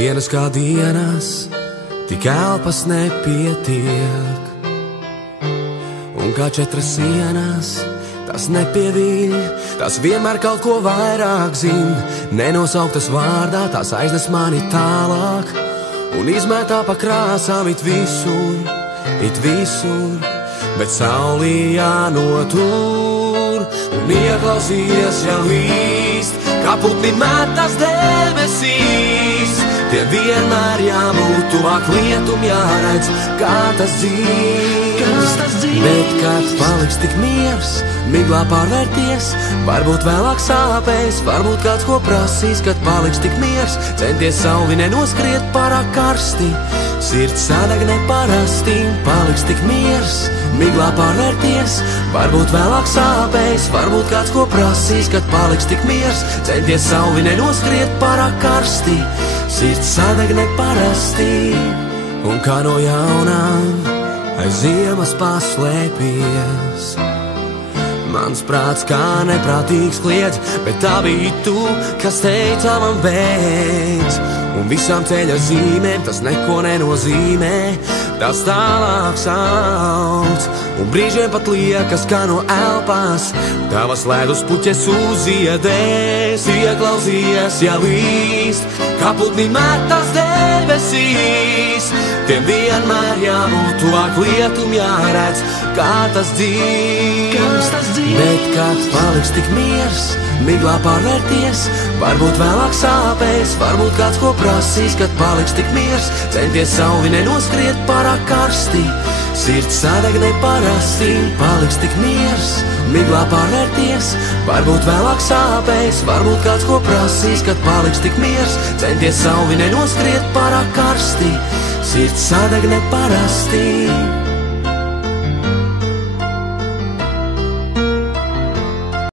Dienas kā dienas, tik elpas nepietiek, un kā 4 sienas, tas nepievīļ, tas vienmēr kaut ko vairāk zin. Nenosauktas vārdā, tās aiznes mani tālāk, un izmētā pa krāsām it visur, bet saulī jānotur, un ieklausies jau līst, kā putni metas debesīs. Tie vienmēr jābūt tuvāk, lietum jāredz, kā tas dzīv. Bet kad paliks tik miers, miglā pārvērties, varbūt vēlāk sāpēs, varbūt kāds ko prasīs. Kad paliks tik miers, centies sauli nenoskriet pārāk karsti, sirds sadeg neparasti. Paliks tik miers, miglā pārvērties, varbūt vēlāk sāpēs, varbūt kāds ko prasīs. Kad paliks tik miers, centies sauli nenoskriet pārāk karsti, sirds sadeg neparasti. Un kā no jaunām aiz ziemas paslēpies, mans prāts kā neprātīgs kliedz, bet tā bija tu, kas teica man beidz. Un visām ceļa zīmēm tas neko nenozīmē, tas tālāk sauc. Un brīžiem pat liekas, kā no elpās tavas ledus puķes uzziedēs. Ieklausies jau līst, kā putni metas debesīs. Tiem vienmēr jābūt tuvāk, lietum jāredz, kā tas dzīv. Bet kad paliks tik miers, miglā pārvērties, varbūt vēlāk sāpēs, varbūt kāds ko prasīs. Kad paliks tik miers, centies sauli nenoskriet pārāk karsti, sirds sadeg neparasti. Paliks tik miers, miglā pārvērties, varbūt vēlāk sāpēs, varbūt kāds ko prasīs. Kad paliks tik miers, centies sauli nenoskriet pārāk karsti, sirds sadeg neparasti.